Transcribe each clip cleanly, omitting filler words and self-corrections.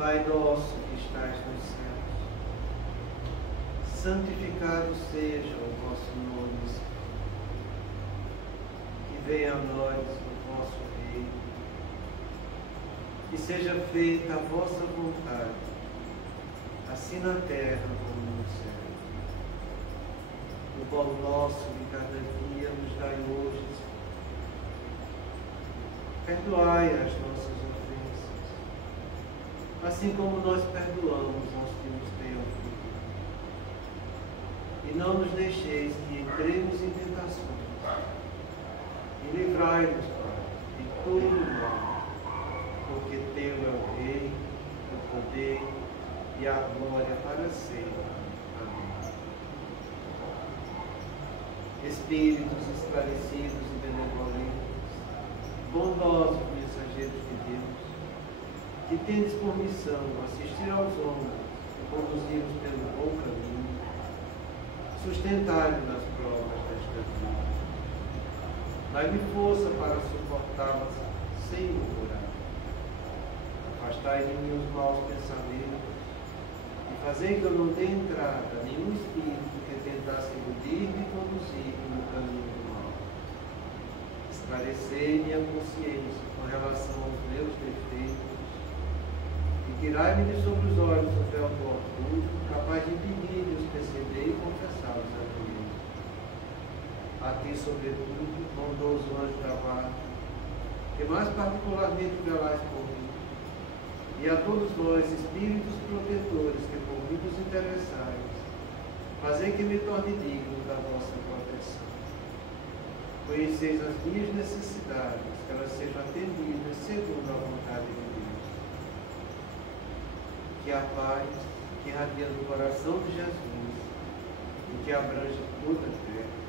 Pai nosso que estás nos céus, santificado seja o vosso nome, Senhor. Que venha a nós o vosso reino, que seja feita a vossa vontade, assim na terra como no céu. O pão nosso de cada dia nos dai hoje, Senhor. Perdoai as nossas ofensas, assim como nós perdoamos aos que nos têm ofendido. E não nos deixeis que entremos em tentações, e livrai-nos, Pai, de todo mal, porque teu é o Rei, o poder e a glória para sempre. Amém. Espíritos esclarecidos e benevolentes, bondosos mensageiros de Deus, que tendes por missão assistir aos homens e conduzi-los pelo bom caminho, sustentai-me nas provas desta vida. Dai-me força para suportá-las sem murmurar. Afastai de mim os maus pensamentos e fazei que eu não dê entrada a nenhum espírito que tentasse iludir-me e conduzir-me no caminho do mal. Esclarecei minha consciência com relação aos meus defeitos e tirai-me de sobre os olhos o véu do orgulho, capaz de impedir de os perceber e confessá-los a mim. A ti, sobretudo, bondoso anjo da guarda, que mais particularmente velais por mim, e a todos nós, espíritos protetores que por mim vos interessais, fazei que me torne digno da vossa proteção. Conheceis as minhas necessidades, que elas sejam atendidas segundo a vontade de Deus. Que a paz que irradia do coração de Jesus e que abrange toda a terra,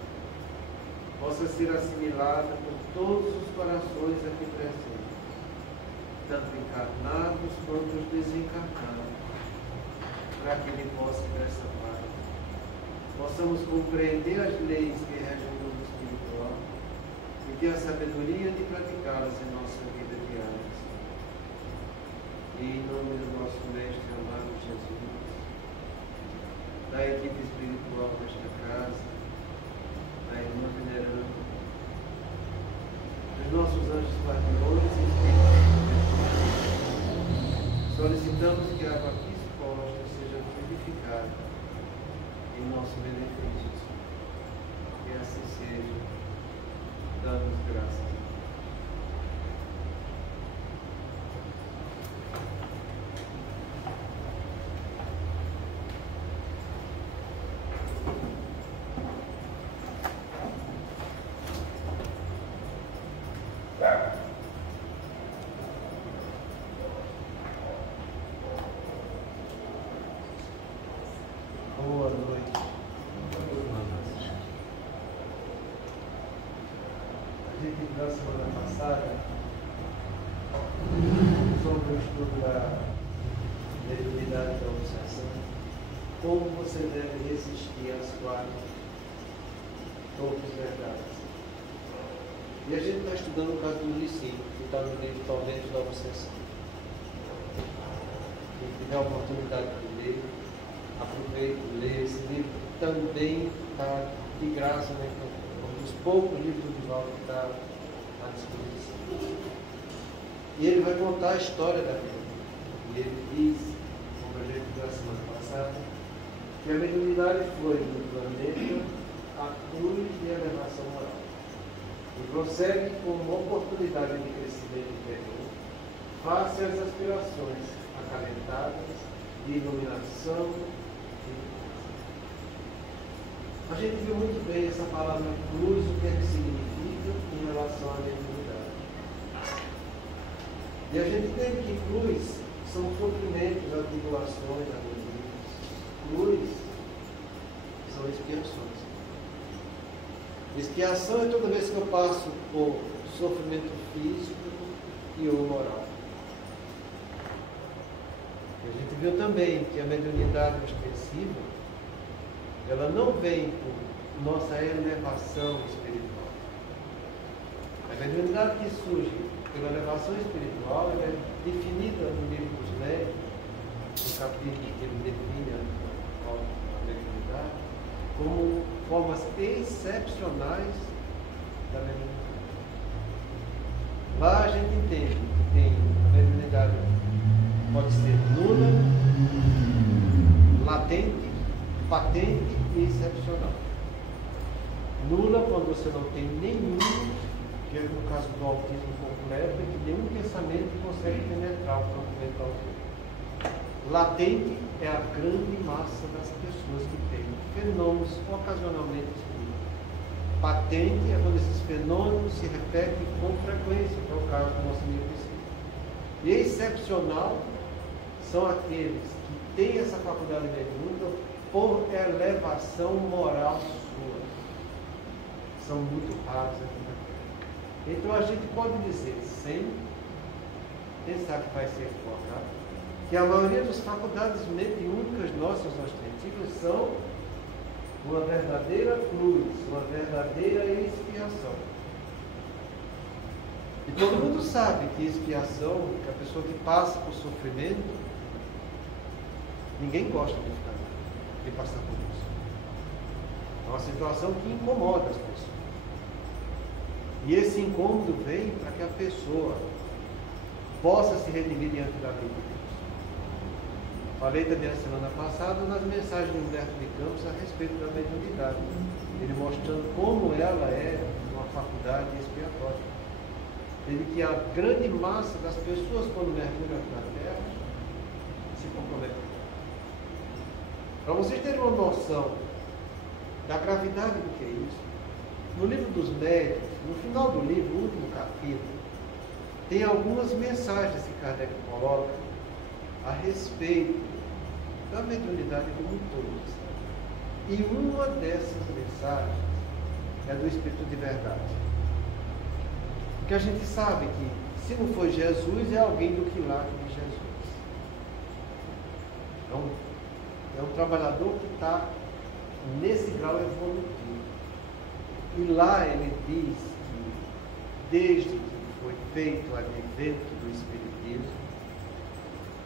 possa ser assimilada por todos os corações aqui presentes, tanto encarnados quanto os desencarnados, para que lhe possa dessa paz possamos compreender as leis que regem o mundo espiritual e ter a sabedoria de praticá-las em nossa vida diária. E em nome do nosso Mestre amado Jesus, da equipe espiritual desta casa, da irmã veneranda, dos nossos anjos guardiões e espíritos, solicitamos que a água aqui exposta seja frutificada em nosso benefício. Que assim seja. Damos graças. Boa noite. A gente, na semana passada, sobre o estudo da mediunidade da obsessão, como você deve resistir às quatro torres verdades. E a gente está estudando o caso do discípulo, que está no livro Tormentos da Obsessão. Quem tiver a oportunidade de ler, aproveite, ler esse livro. Também está de graça, né? Um dos poucos livros do Divaldo que está à disposição. E ele vai contar a história da mediunidade. E ele diz, como a gente viu a semana passada, que a mediunidade foi do planeta a cruz de elevação moral. E prossegue com uma oportunidade de crescimento interior face às aspirações acalentadas de iluminação. A gente viu muito bem essa palavra cruz, o que é que significa em relação à mediunidade. E a gente entende que cruz são sofrimentos, atribulações, alegrias. Cruz são expiações. Expiação é toda vez que eu passo por sofrimento físico e ou moral. E a gente viu também que a mediunidade ostensiva, ela não vem por nossa elevação espiritual. A mediunidade que surge pela elevação espiritual, ela é definida no livro dos médiuns no capítulo que ele define a mediunidade, como formas excepcionais da mediunidade. Lá a gente entende que tem a mediunidade, pode ser nula, latente, patente e excepcional. Nula quando você não tem nenhum, que é no caso do autismo completo, é que nenhum pensamento consegue penetrar o campo mental dele. Latente é a grande massa das pessoas que tem fenômenos ocasionalmente espíritas. Patente é quando esses fenômenos se repetem com frequência, que é o caso do nosso amigo Priscila. E excepcional são aqueles que têm essa faculdade mediúnica por elevação moral sua. São muito raros aqui na Terra. Então a gente pode dizer, sem pensar que vai ser equivocado, que a maioria das faculdades mediúnicas nossas ostentivas são uma verdadeira cruz, uma verdadeira expiação. E todo mundo sabe que expiação, que a pessoa que passa por sofrimento, ninguém gosta de passar por isso. É uma situação que incomoda as pessoas. E esse incômodo vem para que a pessoa possa se redimir diante da lei de Deus. Falei também a semana passada nas mensagens de Humberto de Campos a respeito da mediunidade. Ele mostrando como ela é uma faculdade expiatória. Ele que a grande massa das pessoas, quando mergulham aqui na Terra, se comprometem. Para vocês terem uma noção da gravidade do que é isso, no livro dos médiuns, no final do livro, no último capítulo, tem algumas mensagens que Kardec coloca a respeito da mediunidade como um todo. E uma dessas mensagens é do Espírito de Verdade. Porque a gente sabe que, se não for Jesus, é alguém do quilate de Jesus. Então, é um trabalhador que está nesse grau evolutivo. E lá ele diz que, desde que foi feito o advento do Espiritismo,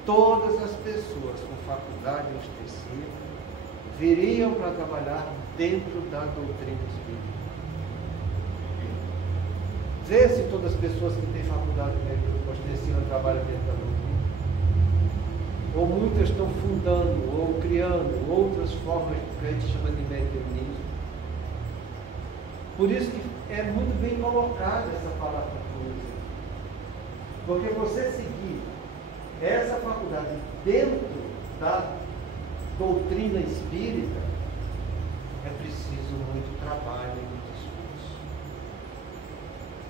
todas as pessoas com faculdade ostensiva viriam para trabalhar dentro da doutrina espírita. Vê se todas as pessoas que têm faculdade ostensiva trabalham dentro da doutrina. Ou muitas estão fundando ou criando outras formas que a gente chama de mediunismo. Por isso que é muito bem colocada essa palavra coisa. Porque você seguir essa faculdade dentro da doutrina espírita, é preciso muito trabalho e muito esforço.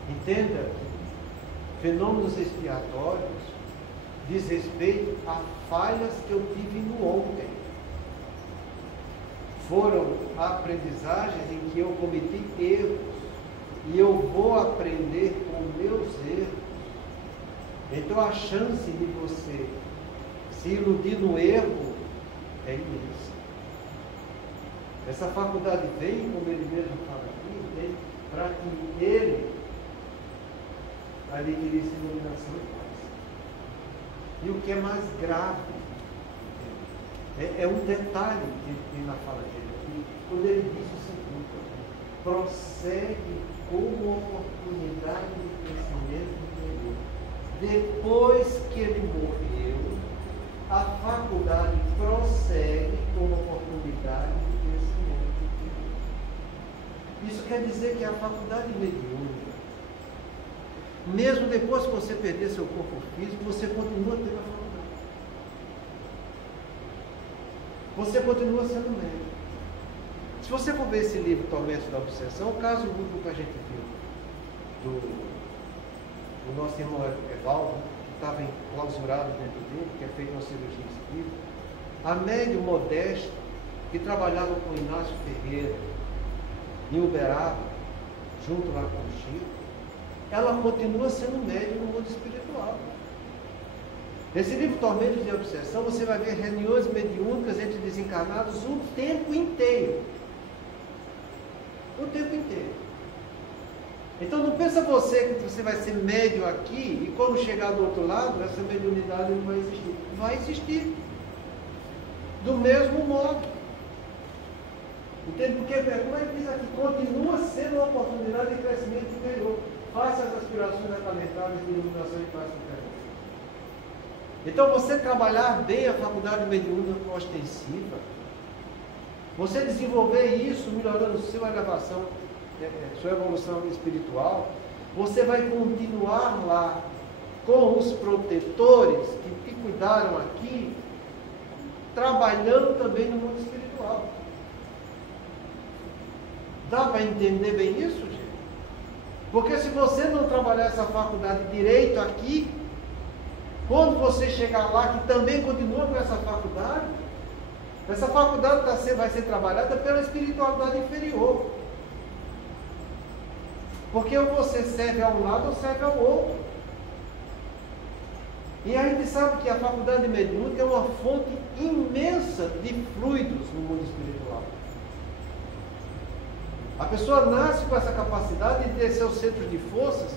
Entenda que fenômenos expiatórios diz respeito a falhas que eu tive no ontem. Foram aprendizagens em que eu cometi erros e eu vou aprender com meus erros. Então a chance de você se iludir no erro é imensa. Essa faculdade vem, como ele mesmo fala aqui, para que ele adquirisse iluminação e paz. E o que é mais grave, é um detalhe que na fala dele aqui, quando ele diz o seguinte: prossegue como oportunidade de crescimento interior. Depois que ele morreu, a faculdade prossegue como oportunidade de crescimento interior. Isso quer dizer que a faculdade mediúnica, mesmo depois que você perder seu corpo físico, você continua tendo a faculdade. Você continua sendo médium. Se você for ver esse livro, Tormentos da Obsessão, o caso único que a gente viu do nosso irmão Evaldo, que estava enclausurado dentro dele, que é feito uma cirurgia espírita, a médium Modesta, que trabalhava com o Inácio Ferreira, em Uberaba, junto lá com o Chico, ela continua sendo médium no mundo espiritual. Nesse livro Tormentos de Obsessão, você vai ver reuniões mediúnicas entre desencarnados o tempo inteiro. O tempo inteiro. Então não pensa você que você vai ser médium aqui e quando chegar do outro lado, essa mediunidade não vai existir. Vai existir. do mesmo modo. Entende? Porque, como ele diz aqui, continua sendo uma oportunidade de crescimento interior. Faça as aspirações acalentadas de iluminação e paz interior. Então, você trabalhar bem a faculdade mediúnica ostensiva, você desenvolver isso, melhorando sua elevação, sua evolução espiritual, você vai continuar lá com os protetores que te cuidaram aqui, trabalhando também no mundo espiritual. Dá para entender bem isso, gente? Porque se você não trabalhar essa faculdade direito aqui, quando você chegar lá, que também continua com essa faculdade vai ser trabalhada pela espiritualidade inferior. Porque ou você serve a um lado ou serve ao outro. E a gente sabe que a faculdade mediúnica é uma fonte imensa de fluidos no mundo espiritual. A pessoa nasce com essa capacidade de ter seus centros de forças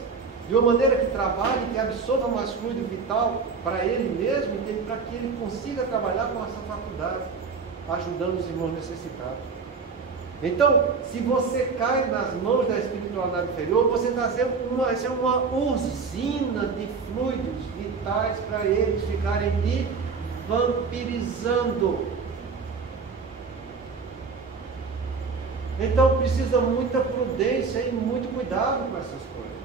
de uma maneira que trabalhe, que absorva mais fluido vital para ele mesmo, para que ele consiga trabalhar com essa faculdade, ajudando os irmãos necessitados. Então, se você cai nas mãos da espiritualidade inferior, você está sendo uma usina de fluidos vitais para eles ficarem te vampirizando. Então, precisa muita prudência e muito cuidado com essas coisas.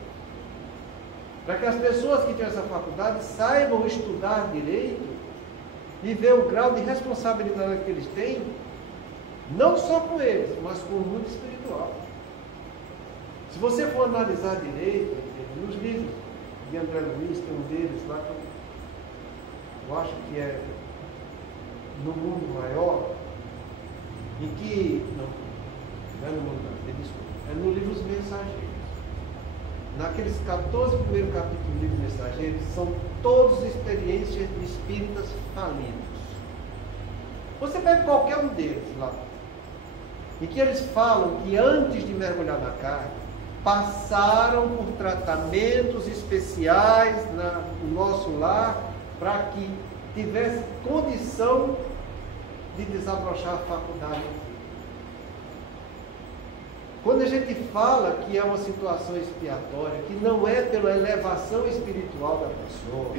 Para que as pessoas que têm essa faculdade saibam estudar direito e ver o grau de responsabilidade que eles têm, não só com eles, mas com o mundo espiritual. Se você for analisar direito, nos livros de André Luiz, tem um deles lá que eu acho que é No Mundo Maior, em que, não é no mundo, desculpa, é no livro Os Mensageiros. Naqueles 14 primeiros capítulos do livro Mensageiros, são todas experiências de espíritas falidos. Você pega qualquer um deles lá, em que eles falam que antes de mergulhar na carne, passaram por tratamentos especiais no nosso lar, para que tivesse condição de desabrochar a faculdade. Quando a gente fala que é uma situação expiatória, que não é pela elevação espiritual da pessoa,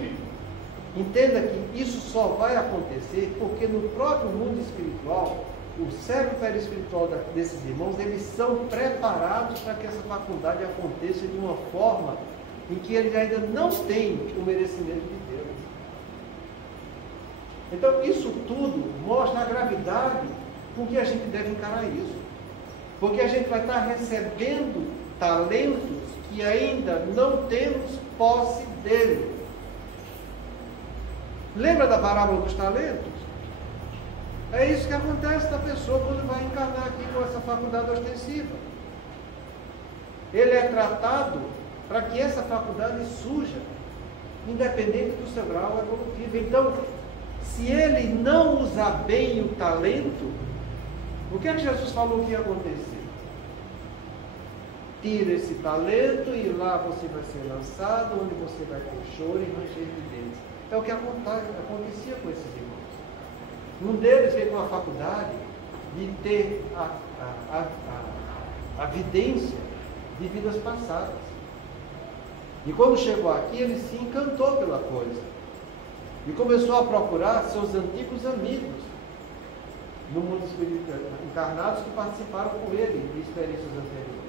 entenda que isso só vai acontecer porque no próprio mundo espiritual, o cérebro perispiritual desses irmãos, eles são preparados para que essa faculdade aconteça de uma forma em que eles ainda não têm o merecimento de Deus. Então, isso tudo mostra a gravidade com que a gente deve encarar isso. Porque a gente vai estar recebendo talentos que ainda não temos posse dele. Lembra da parábola dos talentos? É isso que acontece da pessoa quando vai encarnar aqui com essa faculdade ostensiva. Ele é tratado para que essa faculdade surja, independente do seu grau evolutivo. Então, se ele não usar bem o talento, o que é que Jesus falou que ia acontecer? Tira esse talento e lá você vai ser lançado, onde você vai ter choro e ranger de dentes. É o que acontecia com esses irmãos. Um deles veio com a faculdade de ter a vidência de vidas passadas. E quando chegou aqui, ele se encantou pela coisa. E começou a procurar seus antigos amigos no mundo espiritual, encarnados que participaram com ele de experiências anteriores.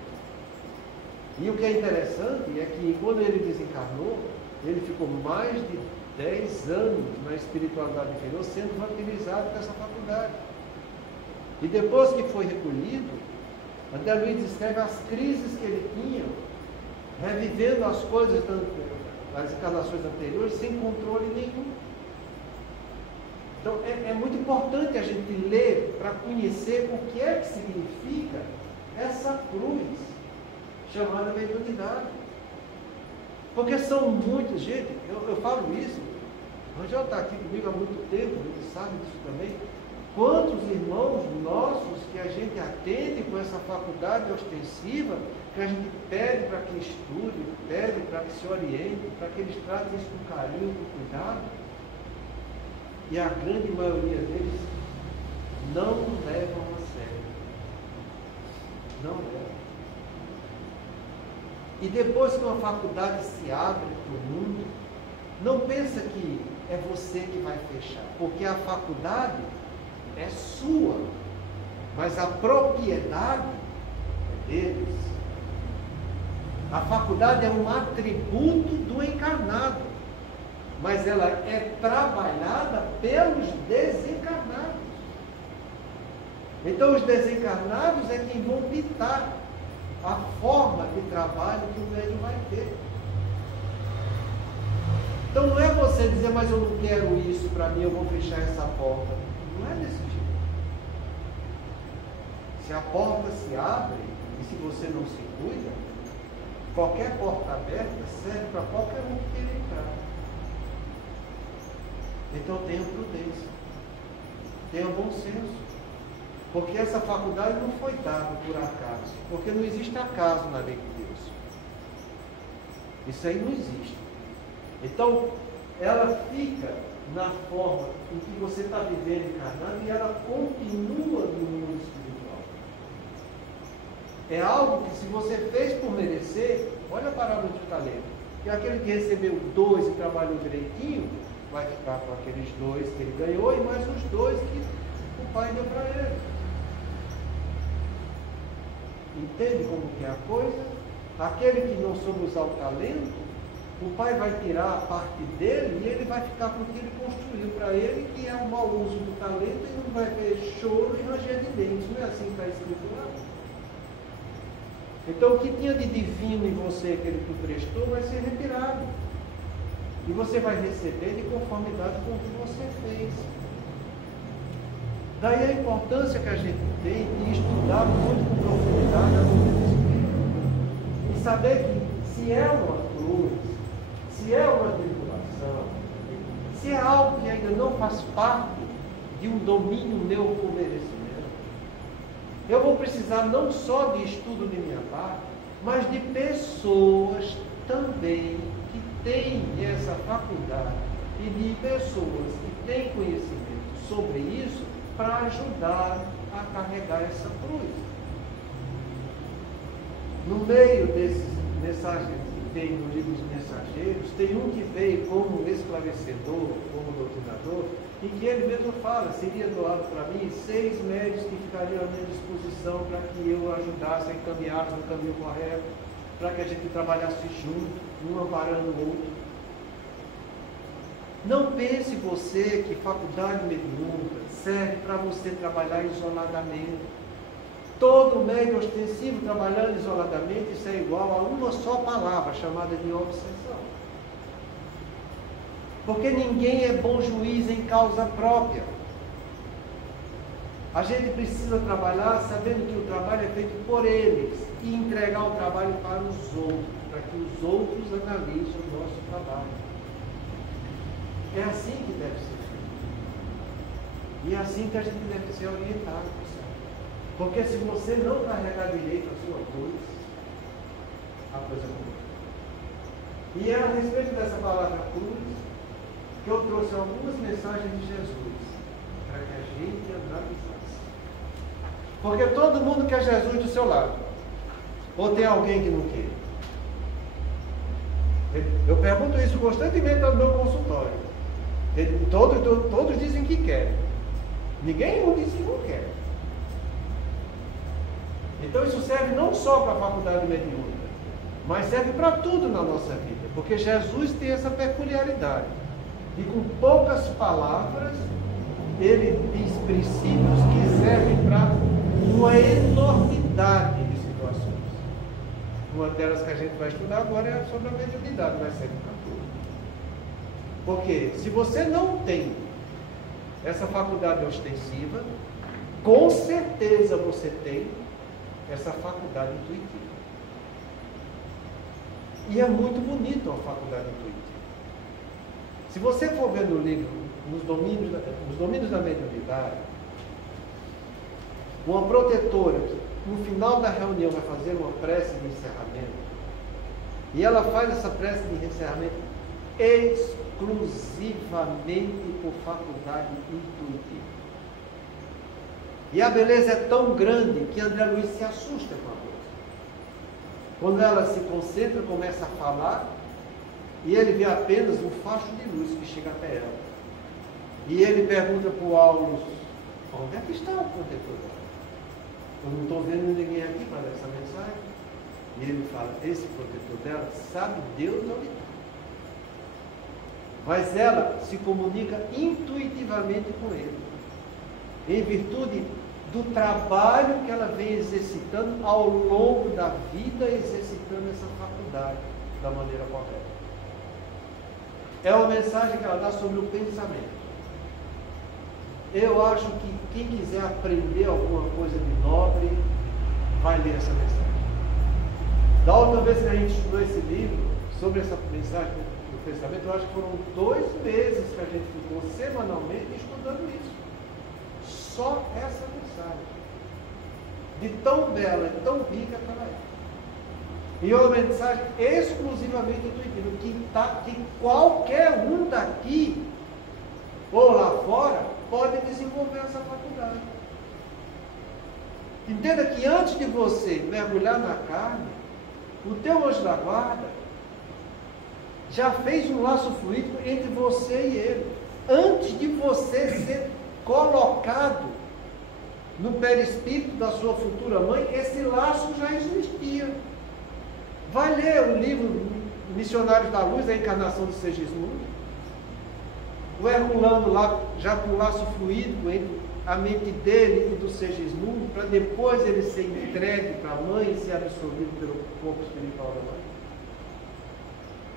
E o que é interessante é que quando ele desencarnou, ele ficou mais de 10 anos na espiritualidade inferior sendo vampirizado com essa faculdade. E depois que foi recolhido, André Luiz descreve as crises que ele tinha, revivendo as coisas das encarnações anteriores sem controle nenhum. Então é muito importante a gente ler para conhecer o que é que significa essa cruz chamada mediunidade. Porque são muitos, gente, eu falo isso, o Rangel está aqui comigo há muito tempo, ele sabe disso também. Quantos irmãos nossos que a gente atende com essa faculdade ostensiva, que a gente pede para que estude, pede para que se oriente, para que eles tratem isso com carinho, com cuidado, e a grande maioria deles não levam a sério. Não levam. E depois que uma faculdade se abre para o mundo, não pensa que é você que vai fechar, porque a faculdade é sua, mas a propriedade é deles. A faculdade é um atributo do encarnado, mas ela é trabalhada pelos desencarnados. Então os desencarnados é quem vão ditar a forma de trabalho que o médium vai ter. Então não é você dizer, mas eu não quero isso para mim, eu vou fechar essa porta. Não é desse jeito. Se a porta se abre e se você não se cuida, qualquer porta aberta serve para qualquer um que queira entrar. Então tenha prudência, tenha bom senso. Porque essa faculdade não foi dada por acaso. Porque não existe acaso na lei de Deus. Isso aí não existe. Então, ela fica na forma em que você está vivendo encarnado e ela continua no mundo espiritual. É algo que se você fez por merecer, olha a parábola de talento. E aquele que recebeu 2 e trabalhou direitinho, vai ficar com aqueles 2 que ele ganhou e mais os 2 que o pai deu para ele. Entende como que é a coisa? Aquele que não soube usar o talento, o pai vai tirar a parte dele e ele vai ficar com o que ele construiu para ele, que é o mau uso do talento, e não vai ver choro e ranger de dentes. Não é assim que está escrito lá? Então o que tinha de divino em você que ele te prestou vai ser retirado. E você vai receber de conformidade com o que você fez. Daí a importância que a gente tem de estudar muito com profundidade a doutrina espírita. E saber que se é uma cruz, se é uma tribulação, se é algo que ainda não faz parte de um domínio meu por merecimento, eu vou precisar não só de estudo de minha parte, mas de pessoas também que têm essa faculdade e de pessoas que têm conhecimento sobre isso, para ajudar a carregar essa cruz. No meio desses mensagens que tem no livro dos mensageiros, tem um que veio como esclarecedor, como doutrinador, e que ele mesmo fala, seria doado para mim 6 médios que ficariam à minha disposição para que eu ajudasse a encaminhá-los no caminho correto, para que a gente trabalhasse junto, um amparando o outro. Não pense você que faculdade mediúnica serve para você trabalhar isoladamente. Todo médium ostensivo trabalhando isoladamente, isso é igual a uma só palavra, chamada de obsessão. Porque ninguém é bom juiz em causa própria. A gente precisa trabalhar sabendo que o trabalho é feito por eles e entregar o trabalho para os outros, para que os outros analisem o nosso trabalho. É assim que deve ser feito. E é assim que a gente deve ser orientado, pessoal. Porque se você não carregar direito a sua cruz, a coisa muda. E é a respeito dessa palavra cruz que eu trouxe algumas mensagens de Jesus, para que a gente analisasse. Porque todo mundo quer Jesus do seu lado. Ou tem alguém que não quer? Eu pergunto isso constantemente no meu consultório. Todos dizem que querem. Ninguém diz que não quer. Então isso serve não só para a faculdade mediúnica, mas serve para tudo na nossa vida. Porque Jesus tem essa peculiaridade. E com poucas palavras, ele diz princípios que servem para uma enormidade de situações. Uma delas que a gente vai estudar agora é sobre a mediunidade, mas serve para tudo. Porque se você não tem essa faculdade ostensiva, com certeza você tem essa faculdade intuitiva. E é muito bonito a faculdade intuitiva. Se você for ver no livro Os Domínios da Mediunidade, uma protetora que no final da reunião vai fazer uma prece de encerramento, e ela faz essa prece de encerramento exclusivamente por faculdade intuitiva. E a beleza é tão grande que André Luiz se assusta com a coisa. Quando ela se concentra, começa a falar, e ele vê apenas um facho de luz que chega até ela. E ele pergunta para o Aulus: onde é que está o protetor dela? Eu não estou vendo ninguém aqui para dar essa mensagem. E ele fala: esse protetor dela sabe Deus onde está. Mas ela se comunica intuitivamente com ele, em virtude do trabalho que ela vem exercitando ao longo da vida, exercitando essa faculdade da maneira correta. É uma mensagem que ela dá sobre o pensamento. Eu acho que quem quiser aprender alguma coisa de nobre, vai ler essa mensagem. Da outra vez que a gente estudou esse livro, sobre essa mensagem do pensamento, eu acho que foram 2 meses que a gente ficou semanalmente estudando isso. Só essa mensagem. De tão bela e tão rica que ela é. E uma mensagem exclusivamente intuitiva, que qualquer um daqui, ou lá fora, pode desenvolver essa faculdade. Entenda que antes de você mergulhar na carne, o teu anjo da guarda já fez um laço fluídico entre você e ele. Antes de você ser colocado no perispírito da sua futura mãe, esse laço já existia. Vai ler o livro Missionários da Luz, a encarnação de Segismundo. O Herculano lá, já com o laço fluídico entre a mente dele e do Segismundo, para depois ele ser entregue para a mãe e ser absorvido pelo corpo espiritual da mãe.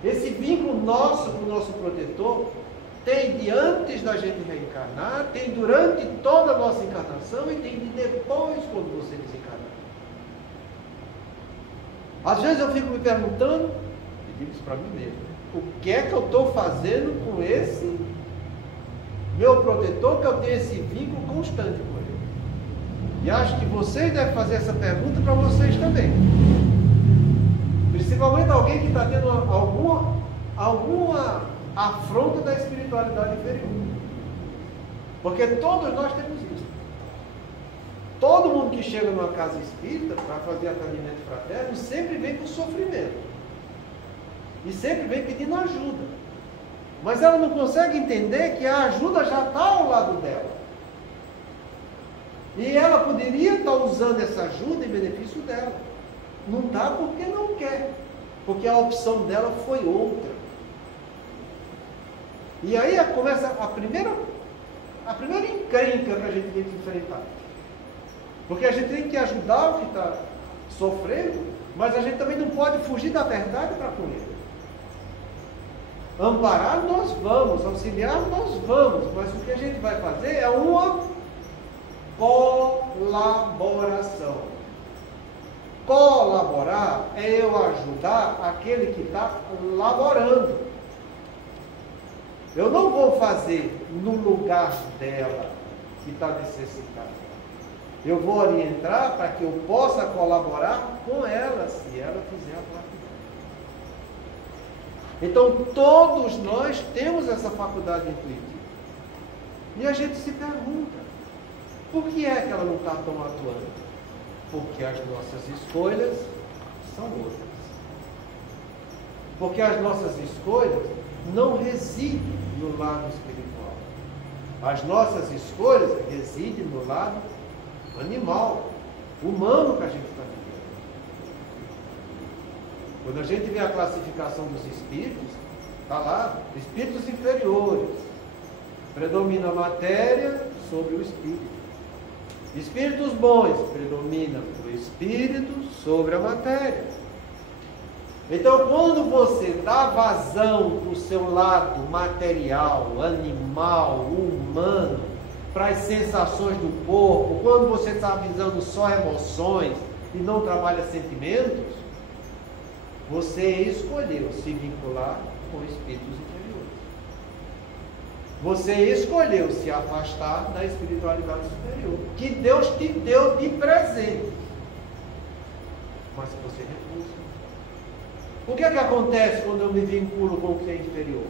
Esse vínculo nosso com o nosso protetor tem de antes da gente reencarnar, tem durante toda a nossa encarnação e tem de depois quando você desencarnar. Às vezes eu fico me perguntando, e digo isso para mim mesmo, o que é que eu estou fazendo com esse meu protetor, que eu tenho esse vínculo constante com ele? E acho que vocês devem fazer essa pergunta para vocês também. Principalmente alguém que está tendo alguma afronta da espiritualidade inferior. Porque todos nós temos isso. Todo mundo que chega numa casa espírita para fazer atendimento fraterno sempre vem com sofrimento. E sempre vem pedindo ajuda. Mas ela não consegue entender que a ajuda já está ao lado dela. E ela poderia estar usando essa ajuda em benefício dela. Não está porque não quer. Porque a opção dela foi outra. E aí começa a primeira encrenca que a gente tem que enfrentar. Porque a gente tem que ajudar o que está sofrendo, mas a gente também não pode fugir da verdade para com ele. Amparar nós vamos, auxiliar nós vamos, mas o que a gente vai fazer é uma colaboração. Colaborar é eu ajudar aquele que está laborando. Eu não vou fazer no lugar dela que está necessitada. Eu vou orientar para que eu possa colaborar com ela, se ela fizer a faculdade. Então, todos nós temos essa faculdade intuitiva. E a gente se pergunta, por que é que ela não está tão atuante? Porque as nossas escolhas são outras. Porque as nossas escolhas não residem no lado espiritual. As nossas escolhas residem no lado animal, humano que a gente está vivendo. Quando a gente vê a classificação dos espíritos, está lá, espíritos inferiores. Predomina a matéria sobre o espírito. Espíritos bons predominam o espírito sobre a matéria. Então, quando você dá vazão para o seu lado material, animal, humano, para as sensações do corpo, quando você está visando só emoções e não trabalha sentimentos, você escolheu se vincular com espíritos inferiores. Você escolheu se afastar da espiritualidade superior, que Deus te deu de presente, mas que você recusa. O que é que acontece quando eu me vinculo com o que é inferior?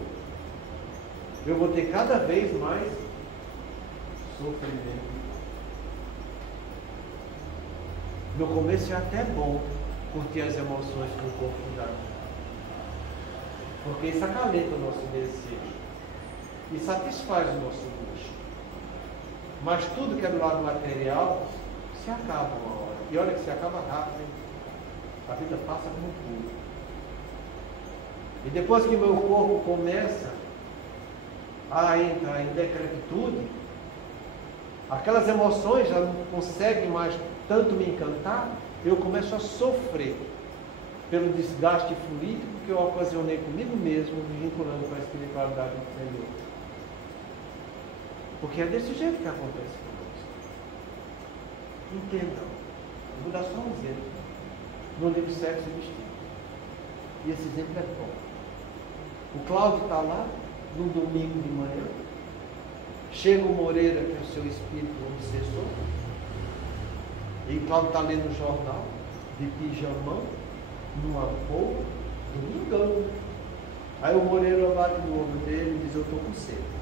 Eu vou ter cada vez mais sofrimento. No começo é até bom curtir as emoções que o corpo dá. Porque isso acalenta o nosso desejo e satisfaz o nosso luxo. Mas tudo que é do lado material se acaba uma hora. E olha que se acaba rápido, hein? A vida passa como um pulo. E depois que meu corpo começa a entrar em decrepitude, aquelas emoções já não conseguem mais tanto me encantar, eu começo a sofrer pelo desgaste fluídico que eu ocasionei comigo mesmo, me vinculando com a espiritualidade inferior. Porque é desse jeito que acontece conosco. Entendam. Eu vou dar só um exemplo. No livro Sexo e Vestido. E esse exemplo é bom. O Cláudio está lá, no domingo de manhã. Chega o Moreira, que é o seu espírito obsessor. E Cláudio está lendo o jornal, de pijamão, numa polpa, domingão. Aí o Moreira bate no ombro dele e diz: eu estou com sede.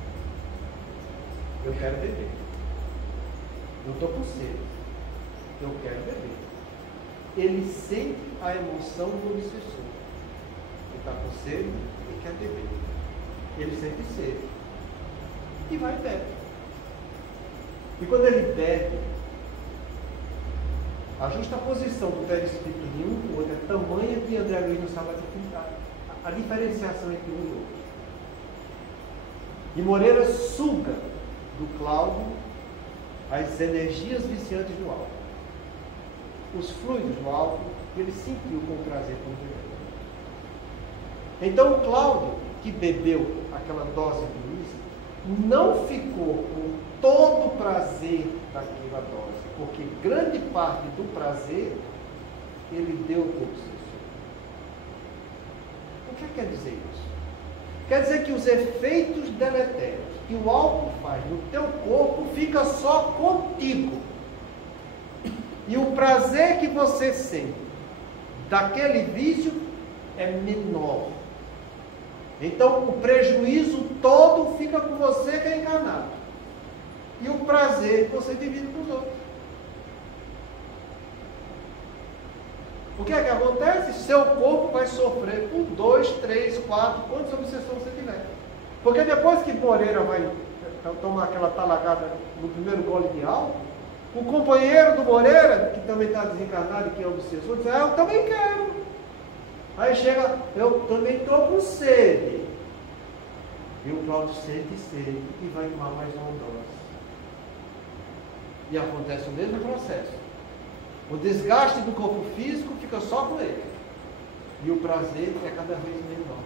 Eu quero beber. Eu estou com sede. Eu quero beber. Ele sente a emoção do obsessor. Ele está com sede e quer beber. Ele sente sede. E vai e bebe. E quando ele bebe, a justaposição do perispírito de um com o outro é tamanha que André Luiz não sabe aplicar a diferenciação entre um e outro. E Moreira suga do Cláudio as energias viciantes do álcool. Os fluidos do álcool que ele sentiu com prazer quando bebeu. Então o Cláudio, que bebeu aquela dose de uísque, não ficou com todo o prazer daquela dose, porque grande parte do prazer ele deu para o obsessor. O que quer dizer isso? Quer dizer que os efeitos deletérios que o álcool faz no teu corpo fica só contigo. E o prazer que você sente daquele vício é menor. Então o prejuízo todo fica com você que é encarnado. E o prazer você divide com os outros. O que é que acontece? Seu corpo vai sofrer por 2, 3, 4, quantas obsessões você tiver. Porque depois que Moreira vai tomar aquela talagada no primeiro gole de álcool, o companheiro do Moreira, que também está desencarnado e que é obsessor, diz: eu também quero. Aí chega: eu também estou com sede. E o Cláudio sente sede e vai tomar mais uma dose. E acontece o mesmo processo. O desgaste do corpo físico fica só com ele. E o prazer é cada vez menor.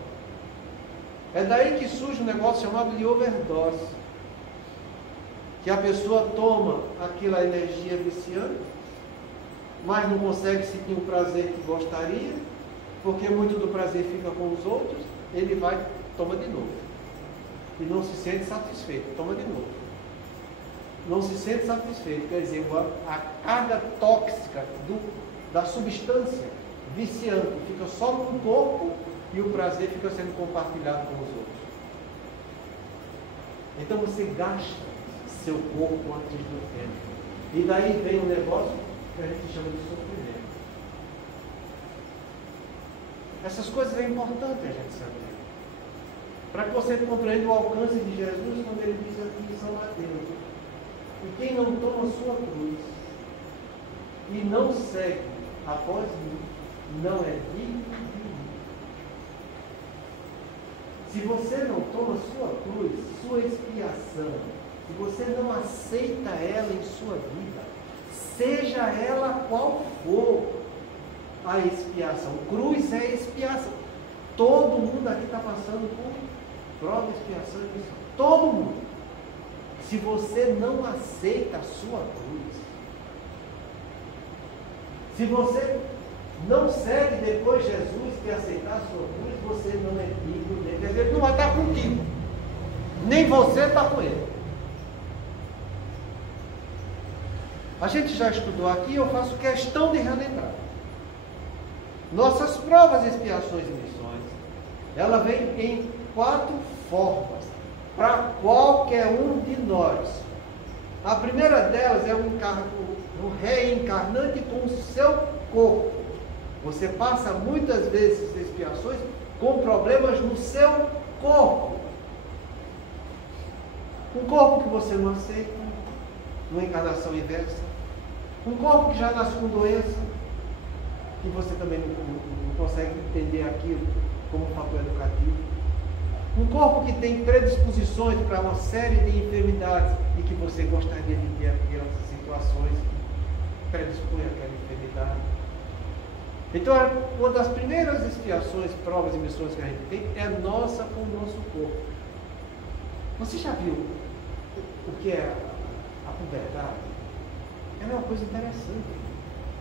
É daí que surge um negócio chamado de overdose. Que a pessoa toma aquela energia viciante, mas não consegue sentir o prazer que gostaria, porque muito do prazer fica com os outros, ele vai, toma de novo. E não se sente satisfeito, toma de novo. Não se sente satisfeito, quer dizer, a carga tóxica da substância viciante fica só no corpo e o prazer fica sendo compartilhado com os outros. Então você gasta seu corpo antes do tempo. E daí vem um negócio que a gente chama de sofrimento. Essas coisas é importante a gente saber. Para que você compreenda o alcance de Jesus quando ele diz aqui em São Mateus: e quem não toma sua cruz e não segue após mim, não é digno de mim. Se você não toma sua cruz, sua expiação, se você não aceita ela em sua vida, seja ela qual for a expiação. Cruz é expiação. Todo mundo aqui está passando por prova, expiação e missão. Todo mundo. Se você não aceita a sua cruz, se você não segue depois Jesus que aceitar a sua cruz, você não é digno dele. Quer dizer, ele não vai estar contigo. Nem você está com ele. A gente já estudou aqui, eu faço questão de relembrar. Nossas provas, expiações e missões, ela vem em 4 formas, para qualquer um de nós. A primeira delas é um encargo reencarnante com o seu corpo. Você passa muitas vezes expiações com problemas no seu corpo. Um corpo que você não aceita, numa encarnação inversa. Um corpo que já nasce com doença, que você também não consegue entender aquilo como um fator educativo. Um corpo que tem predisposições para uma série de enfermidades e que você gostaria de ter aquelas situações que predispõem àquela enfermidade. Então, uma das primeiras expiações, provas e missões que a gente tem é nossa com o nosso corpo. Você já viu o que é a puberdade? Ela é uma coisa interessante.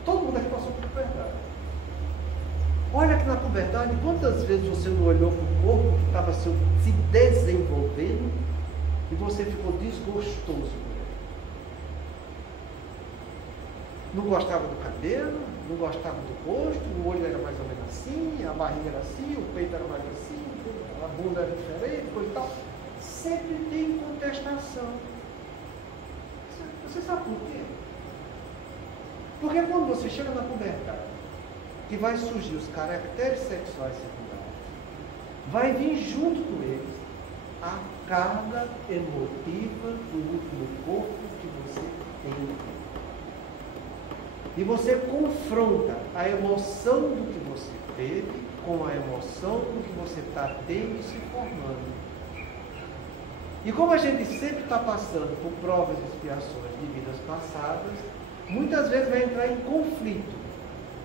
Todo mundo aqui passou por puberdade. Olha que na puberdade, quantas vezes você não olhou para o corpo que estava se desenvolvendo e você ficou desgostoso com ele? Não gostava do cabelo, não gostava do rosto, o olho era mais ou menos assim, a barriga era assim, o peito era mais assim, a bunda era diferente, coisa e tal. Sempre tem contestação. Você sabe por quê? Porque quando você chega na puberdade, que vai surgir os caracteres sexuais secundários, vai vir junto com eles a carga emotiva do último corpo que você tem. E você confronta a emoção do que você teve com a emoção do que você está tendo e se formando. E como a gente sempre está passando por provas e expiações de vidas passadas, muitas vezes vai entrar em conflito.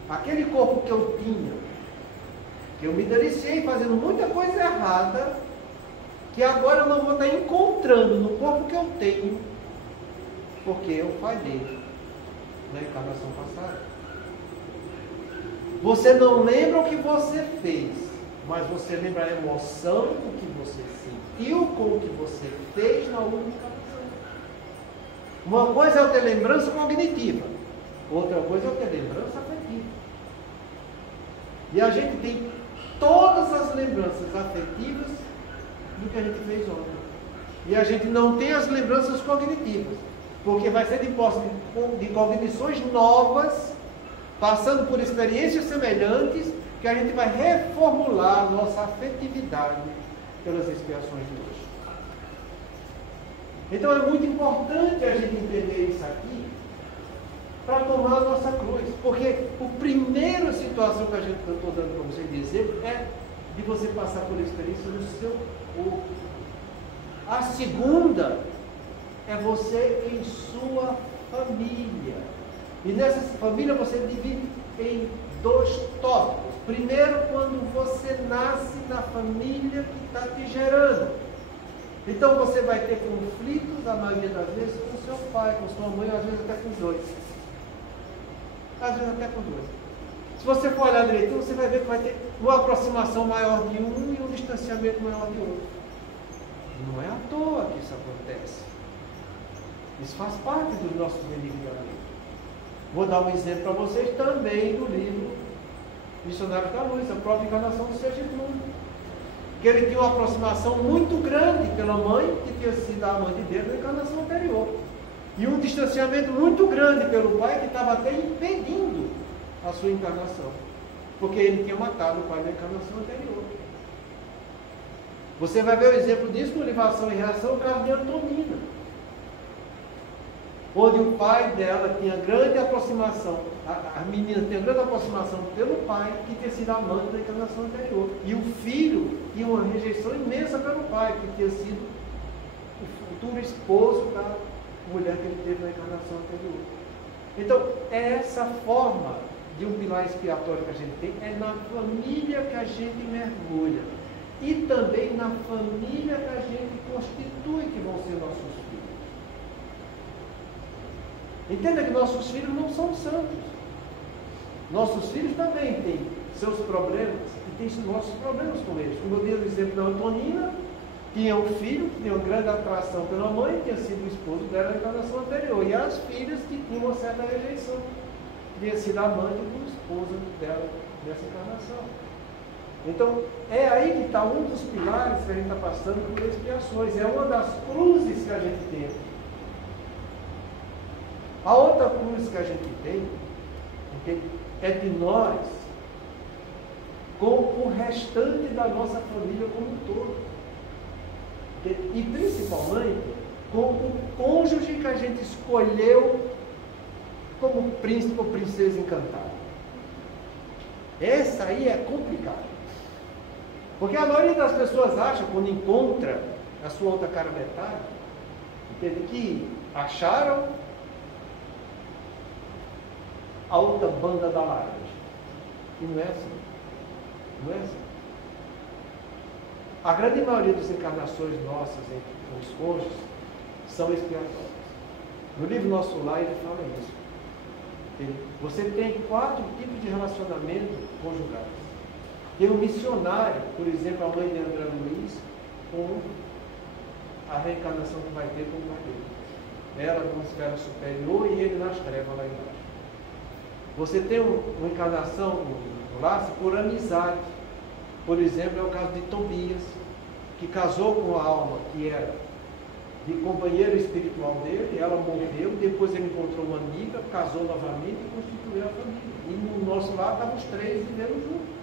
Aquele corpo que eu tinha, que eu me deliciei fazendo muita coisa errada, que agora eu não vou estar encontrando no corpo que eu tenho, porque eu falhei na encarnação passada. Você não lembra o que você fez, mas você lembra a emoção do que você sentiu com o que você fez na última encarnação. Uma coisa é eu ter lembrança cognitiva, outra coisa é eu ter lembrança afetiva. E a gente tem todas as lembranças afetivas do que a gente fez ontem. E a gente não tem as lembranças cognitivas, porque vai ser de posse de cognições novas, passando por experiências semelhantes, que a gente vai reformular a nossa afetividade pelas expiações de hoje. Então é muito importante a gente entender isso aqui para tomar a nossa cruz. Porque a primeira situação que eu estou dando para vocês dizer é de você passar por experiência no seu corpo. A segunda é você em sua família. E nessa família você divide em dois tópicos. Primeiro, quando você nasce na família que está te gerando. Então você vai ter conflitos, a maioria das vezes, com seu pai, com sua mãe, às vezes até com os dois. Às vezes até com dois. Se você for olhar direitinho, você vai ver que vai ter uma aproximação maior de um e um distanciamento maior de outro. Não é à toa que isso acontece. Isso faz parte do nosso benigramento. Vou dar um exemplo para vocês também do livro Missionários da Luz, a própria encarnação do Sergifundo. Que ele tinha uma aproximação muito grande pela mãe, que tinha sido a amante dele na encarnação anterior. E um distanciamento muito grande pelo pai, que estava até impedindo a sua encarnação. Porque ele tinha matado o pai na encarnação anterior. Você vai ver o exemplo disso no livro Ação e Reação, o caso de Antonina. Onde o pai dela tinha grande aproximação, a menina tinha grande aproximação pelo pai, que tinha sido amante da encarnação anterior. E o filho tinha uma rejeição imensa pelo pai, que tinha sido o futuro esposo da mulher que ele teve na encarnação anterior. Então, é essa forma de um pilar expiatório que a gente tem, é na família que a gente mergulha. E também na família que a gente constitui que vão ser nossos filhos. Entenda que nossos filhos não são santos. Nossos filhos também têm seus problemas e têm nossos problemas com eles. Como eu dei o exemplo da Antonina, tinha um filho que tinha uma grande atração pela mãe, tinha sido o esposo dela na encarnação anterior. E as filhas que tinham uma certa rejeição, tinha sido amante do esposo dela nessa encarnação. Então, é aí que está um dos pilares que a gente está passando por expiações. É uma das cruzes que a gente tem. A outra cruz que a gente tem, okay, é de nós com o restante da nossa família como um todo. Okay? E principalmente com o cônjuge que a gente escolheu como príncipe ou princesa encantada. Essa aí é complicada. Porque a maioria das pessoas acha, quando encontra a sua outra cara metade, entende, que acharam a outra banda da laranja. E não é assim. Não é assim. A grande maioria das encarnações nossas entre os cônjuges são expiatórias. No livro Nosso Lar ele fala isso. Você tem 4 tipos de relacionamento conjugais. Tem um missionário, por exemplo, a mãe de André Luiz, com a reencarnação que vai ter com o marido. Ela numa esfera superior e ele nas trevas lá embaixo. Você tem uma encarnação, um laço por amizade. Por exemplo, é o caso de Tobias, que casou com a alma que era de companheiro espiritual dele, ela morreu, depois ele encontrou uma amiga, casou novamente e constituiu a família. E no nosso lado estavam os 3 vivendo juntos.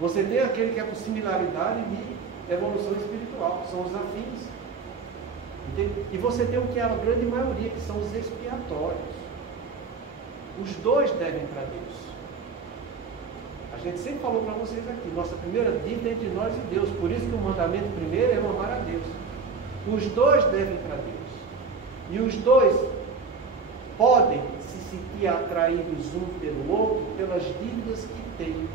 Você tem aquele que é por similaridade de evolução espiritual, que são os afins. Entende? E você tem o que é a grande maioria, que são os expiatórios. Os 2 devem para Deus. A gente sempre falou para vocês aqui, nossa primeira dívida é entre nós e Deus. Por isso que o mandamento primeiro é amar a Deus. Os 2 devem para Deus. E os 2 podem se sentir atraídos um pelo outro pelas dívidas que têm,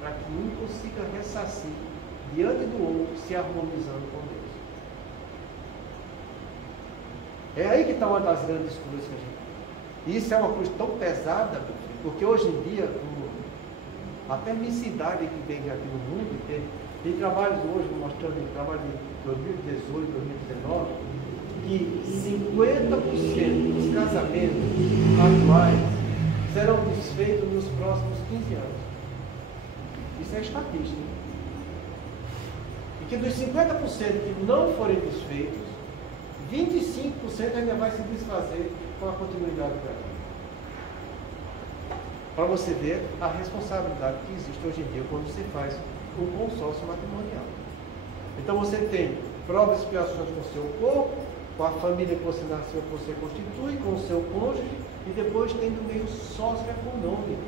para que um consiga ressarcir diante do outro, se harmonizando com Deus. É aí que está uma das grandes cruzes que a gente tem. E isso é uma cruz tão pesada, porque hoje em dia, a permissividade que tem aqui no mundo, tem trabalhos hoje mostrando, trabalho de 2018, 2019, que 50% dos casamentos atuais serão desfeitos nos próximos 15 anos. Isso é estatística. E que dos 50% que não forem desfeitos, 25% ainda vai se desfazer com a continuidade do casamento. Para você ver a responsabilidade que existe hoje em dia quando você faz um consórcio matrimonial. Então você tem provas e expiações com o seu corpo, com a família que você nasceu, que você constitui, com o seu cônjuge, e depois tem no meio socioeconômico.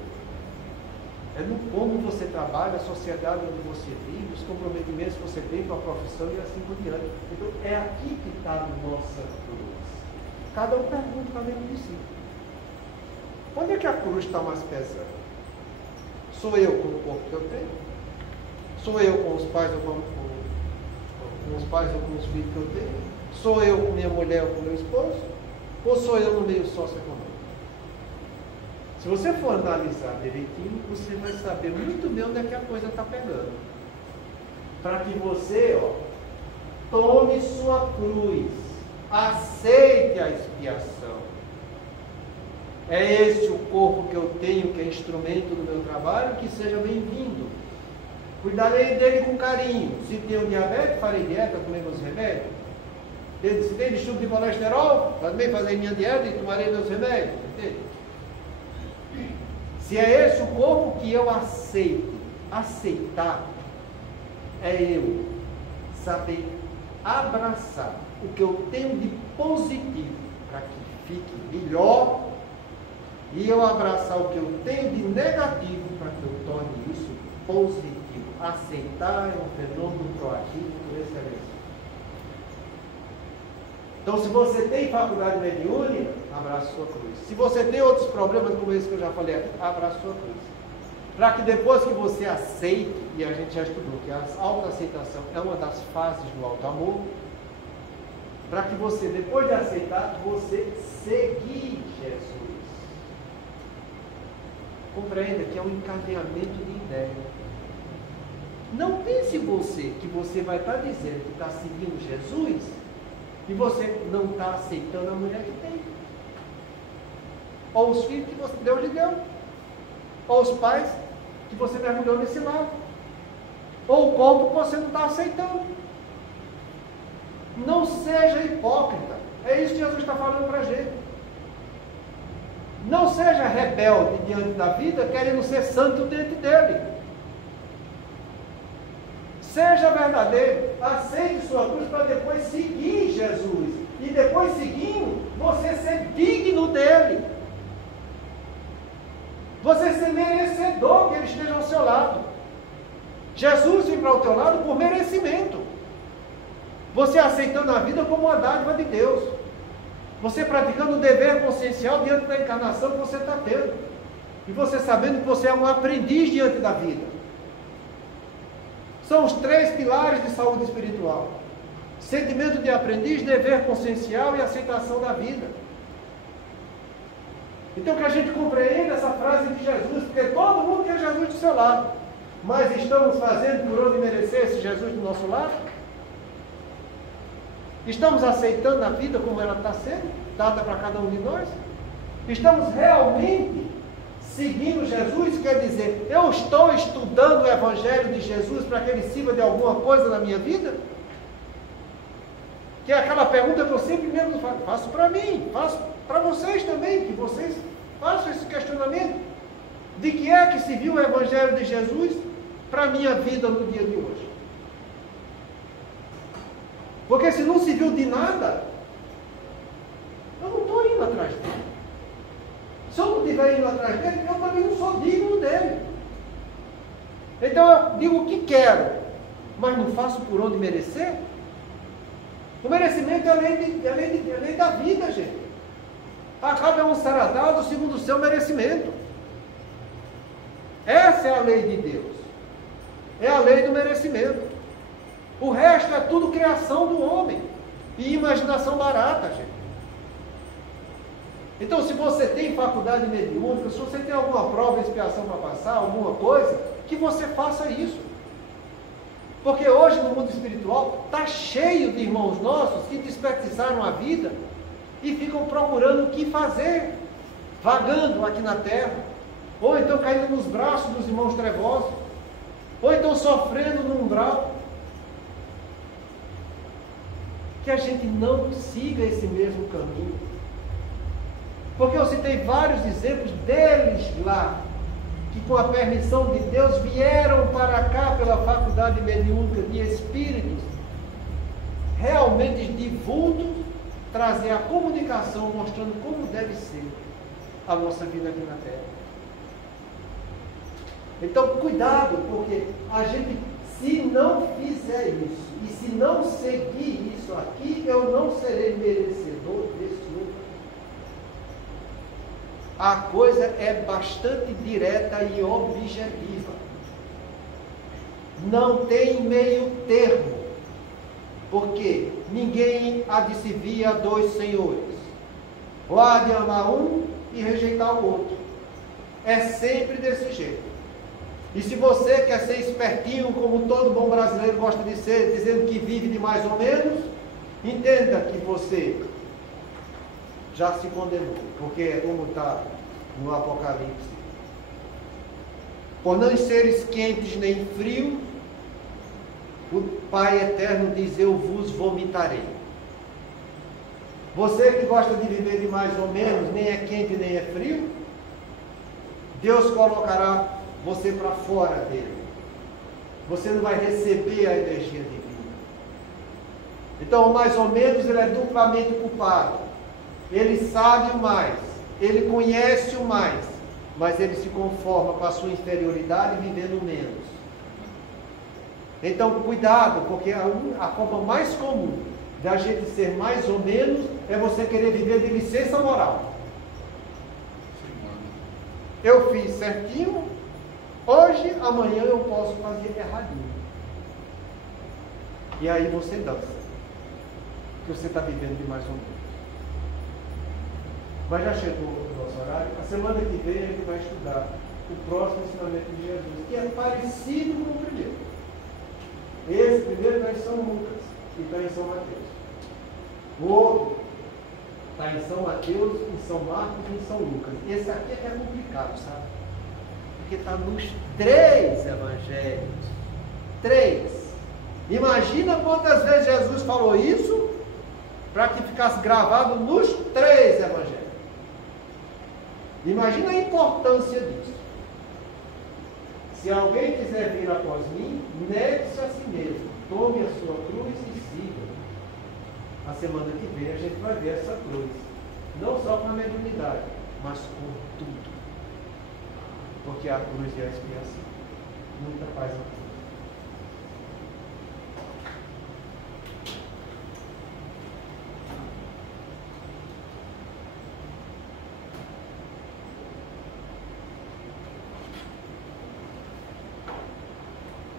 É no como você trabalha, a sociedade onde você vive, os comprometimentos que você tem com a profissão e assim por diante. Então é aqui que está a nossa cruz. Cada um pergunta para dentro de si. Onde é que a cruz está mais pesada? Sou eu com o corpo que eu tenho? Sou eu com os pais ou com os filhos que eu tenho? Sou eu com minha mulher ou com meu esposo? Ou sou eu no meio socioeconômico? Se você for analisar direitinho, você vai saber muito bem onde é que a coisa está pegando. Para que você, tome sua cruz, aceite a expiação. É esse o corpo que eu tenho, que é instrumento do meu trabalho, que seja bem-vindo. Cuidarei dele com carinho. Se tenho diabetes, farei dieta, comer meus remédios. Se tem distúrbio de colesterol, também farei minha dieta e tomarei meus remédios. Entende? Se é esse o corpo que eu aceito, aceitar é eu saber abraçar o que eu tenho de positivo para que fique melhor, e eu abraçar o que eu tenho de negativo para que eu torne isso positivo. Aceitar é um fenômeno proativo por excelência. Então, se você tem faculdade mediúnica, abraça sua cruz. Se você tem outros problemas, como esse que eu já falei aqui, abraça sua cruz. Para que depois que você aceite, e a gente já estudou que a autoaceitação é uma das fases do auto-amor, para que você, depois de aceitar, você seguir Jesus. Compreenda que é um encadeamento de ideia. Não pense você que você vai estar dizendo que está seguindo Jesus e você não está aceitando a mulher que tem. Ou os filhos que Deus lhe deu. Ou os pais que você mergulhou nesse lado. Ou o corpo que você não está aceitando. Não seja hipócrita. É isso que Jesus está falando para a gente. Não seja rebelde diante da vida, querendo ser santo diante dele. Seja verdadeiro, aceite sua cruz para depois seguir Jesus. E depois seguindo, você ser digno dele. Você ser merecedor que ele esteja ao seu lado. Jesus vem para o teu lado por merecimento. Você aceitando a vida como uma dádiva de Deus. Você praticando o dever consciencial diante da encarnação que você está tendo. E você sabendo que você é um aprendiz diante da vida. São os 3 pilares de saúde espiritual. Sentimento de aprendiz, dever consciencial e aceitação da vida. Então que a gente compreenda essa frase de Jesus, porque todo mundo quer Jesus do seu lado. Mas estamos fazendo por onde merecer esse Jesus do nosso lado? Estamos aceitando a vida como ela está sendo, dada para cada um de nós? Estamos realmente seguindo Jesus? Quer dizer, eu estou estudando o Evangelho de Jesus para que ele sirva de alguma coisa na minha vida? Que é aquela pergunta que eu sempre mesmo faço para mim, faço para vocês também, que vocês façam esse questionamento. De que é que se viu o Evangelho de Jesus para a minha vida no dia de hoje? Porque se não se viu de nada, eu não estou indo atrás dele. Se eu não estiver indo atrás dele, eu também não sou digno dele. Então eu digo o que quero, mas não faço por onde merecer. O merecimento é a lei da vida, gente. A cada um será dado segundo o seu merecimento. Essa é a lei de Deus. É a lei do merecimento. O resto é tudo criação do homem. E imaginação barata, gente. Então, se você tem faculdade mediúnica, se você tem alguma prova, expiação para passar, alguma coisa, que você faça isso. Porque hoje no mundo espiritual está cheio de irmãos nossos que desperdiçaram a vida e ficam procurando o que fazer, vagando aqui na terra, ou então caindo nos braços dos irmãos trevosos, ou então sofrendo no umbral. Que a gente não siga esse mesmo caminho. Porque eu citei vários exemplos deles lá, que com a permissão de Deus vieram para cá pela faculdade mediúnica de espíritos, realmente de vultos, trazer a comunicação mostrando como deve ser a nossa vida aqui na Terra. Então, cuidado, porque a gente, se não fizer isso, e se não seguir isso aqui, eu não serei merecedor desse outro. A coisa é bastante direta e objetiva. Não tem meio termo. Porque ninguém há de servir a 2 senhores. Ou há de amar um e rejeitar o outro. É sempre desse jeito. E se você quer ser espertinho, como todo bom brasileiro gosta de ser, dizendo que vive de mais ou menos, entenda que você já se condenou, porque é como está no Apocalipse. Por não seres quentes nem frios, o Pai Eterno diz: eu vos vomitarei. Você que gosta de viver de mais ou menos, nem é quente nem é frio, Deus colocará você para fora dele. Você não vai receber a energia divina. Então, mais ou menos, ele é duplamente culpado. Ele sabe o mais, ele conhece o mais, mas ele se conforma com a sua inferioridade vivendo menos. Então, cuidado, porque a forma mais comum da gente ser mais ou menos é você querer viver de licença moral. Eu fiz certinho, hoje, amanhã eu posso fazer erradinho. E aí você dança, que você está vivendo de mais ou menos. Mas já chegou o nosso horário. A semana que vem a gente vai estudar o próximo ensinamento de Jesus, que é parecido com o primeiro. Esse primeiro está em São Lucas e está em São Mateus. O outro está em São Mateus, em São Marcos e em São Lucas. Esse aqui é que é complicado, sabe? Porque está nos 3 evangelhos. 3. Imagina quantas vezes Jesus falou isso para que ficasse gravado nos 3 evangelhos. Imagina a importância disso. Se alguém quiser vir após mim, negue-se a si mesmo, tome a sua cruz e siga. A semana que vem a gente vai ver essa cruz. Não só com a mediunidade, mas com tudo. Porque a cruz é a expiação. Muita paz a todos.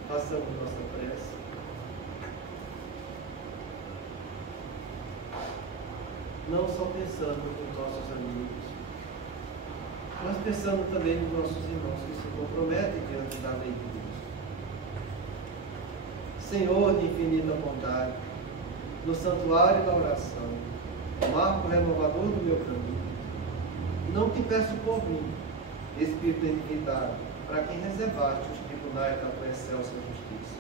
Façamos nossa prece. Não só pensando nos nossos amigos, mas pensando também nos nossos irmãos que se comprometem diante da lei de Deus. Senhor de infinita bondade, no santuário da oração, marco renovador do meu caminho, não te peço por mim, Espírito endividado, para quem reservaste os tribunais da tua excelsa justiça.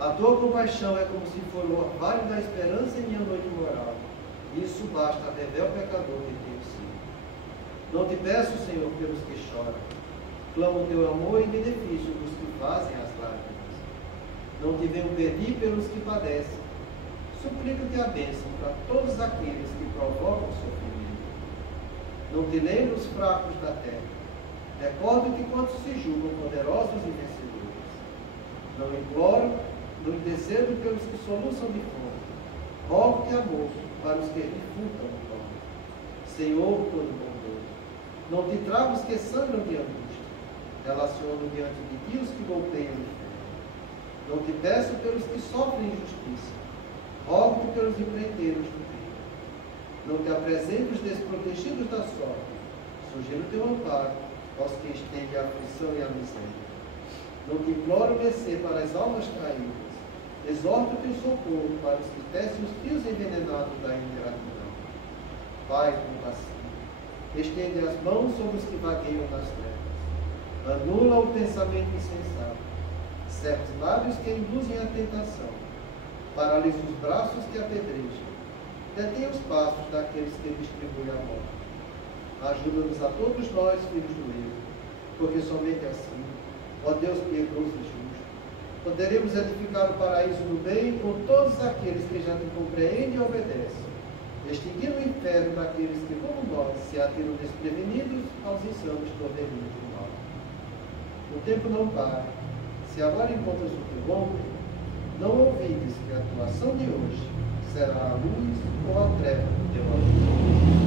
A tua compaixão é como se for o orvalho da esperança em minha noite moral. Isso basta a rever o pecador de teu sim. Não te peço, Senhor, pelos que choram. Clamo o teu amor em benefício dos que fazem as lágrimas. Não te venho pedir pelos que padecem. Suplico-te a bênção para todos aqueles que provocam sofrimento. Não te lembro os fracos da terra. Recordo-te quantos se julgam poderosos e vencedores. Não imploro, não intercedo pelos que soluçam de fome. Rogo-te amor para os que dificultam o pão. Senhor todo bondoso, não te trago os que sangram de angústia. Relaciono diante de ti os que golpeiam de fé. Não te peço pelos que sofrem injustiça. Rogo-te pelos empreiteiros do bem. Não te apresento os desprotegidos da sorte. Sugiro teu amparo aos que estendem a aflição e a miséria. Não te imploro mercê para as almas caídas. Exorto teu socorro para os que tecem os fios envenenados da ingratidão. Pai compassivo, estende as mãos sobre os que vagueiam nas trevas. Anula o pensamento insensato. Cerra os lábios que induzem a tentação. Paralisa os braços que apedrejam. Detém os passos daqueles que distribuem a morte. Ajuda-nos a todos nós, filhos do erro, porque somente assim, ó Deus piedoso e justo, poderemos edificar o paraíso do bem com todos aqueles que já te compreendem e obedecem, extinguindo o inferno daqueles que, como nós, se atiram desprevenidos aos insanos tormentos do mal. O tempo não para. Se agora encontras o teu homem, não ouvides que a tua ação de hoje será a luz ou a treva do teu amor.